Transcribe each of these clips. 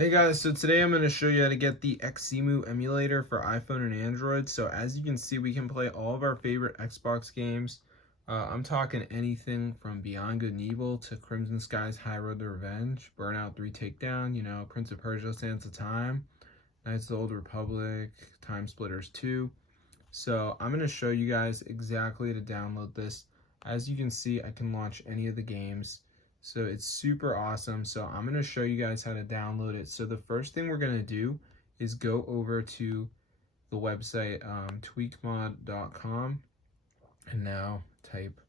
Hey guys, so today I'm going to show you how to get the Xemu emulator for iPhone and Android. So as you can see, we can play all of our favorite Xbox games. I'm talking anything from Beyond Good and Evil to Crimson Skies High Road to Revenge, Burnout 3 Takedown, Prince of Persia Sands of Time, Knights of the Old Republic, Time Splitters 2. So I'm going to show you guys exactly how to download this. As you can see, I can launch any of the games. So it's super awesome. So I'm going to show you guys how to download it. So the first thing we're going to do is go over to the website tweakmod.com and now type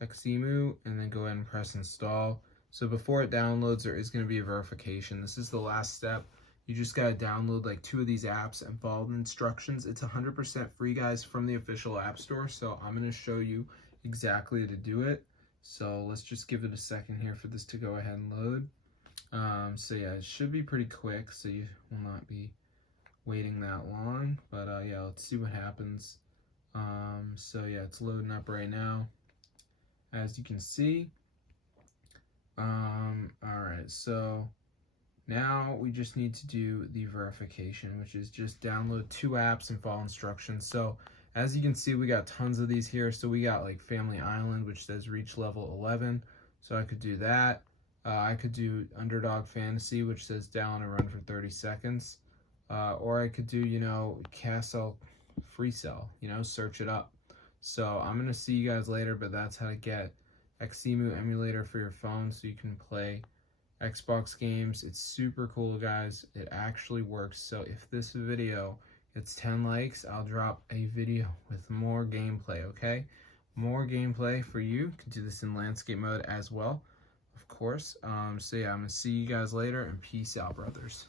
Xemu and then go ahead and press install. So before it downloads, there is going to be a verification. This is the last step. You just got to download like 2 of these apps and follow the instructions. It's 100% free, guys, from the official app store. So I'm going to show you exactly how to do it. So let's just give it a second here for this to go ahead and load. So yeah, it should be pretty quick, so you will not be waiting that long. But yeah, let's see what happens. So yeah, it's loading up right now, as you can see. Alright, so now we just need to do the verification, which is just download 2 apps and follow instructions. So as you can see, we got tons of these here. So we got like Family Island, which says reach level 11. So I could do that. I could do Underdog Fantasy, which says down and run for 30 seconds. Or I could do, Castle Free Cell, search it up. So I'm going to see you guys later, but that's how to get Xemu emulator for your phone so you can play Xbox games. It's super cool, guys. It actually works. So if this video gets 10 likes, I'll drop a video with more gameplay, okay? More gameplay for you. You can do this in landscape mode as well, of course. So yeah, I'm gonna see you guys later, and peace out, brothers.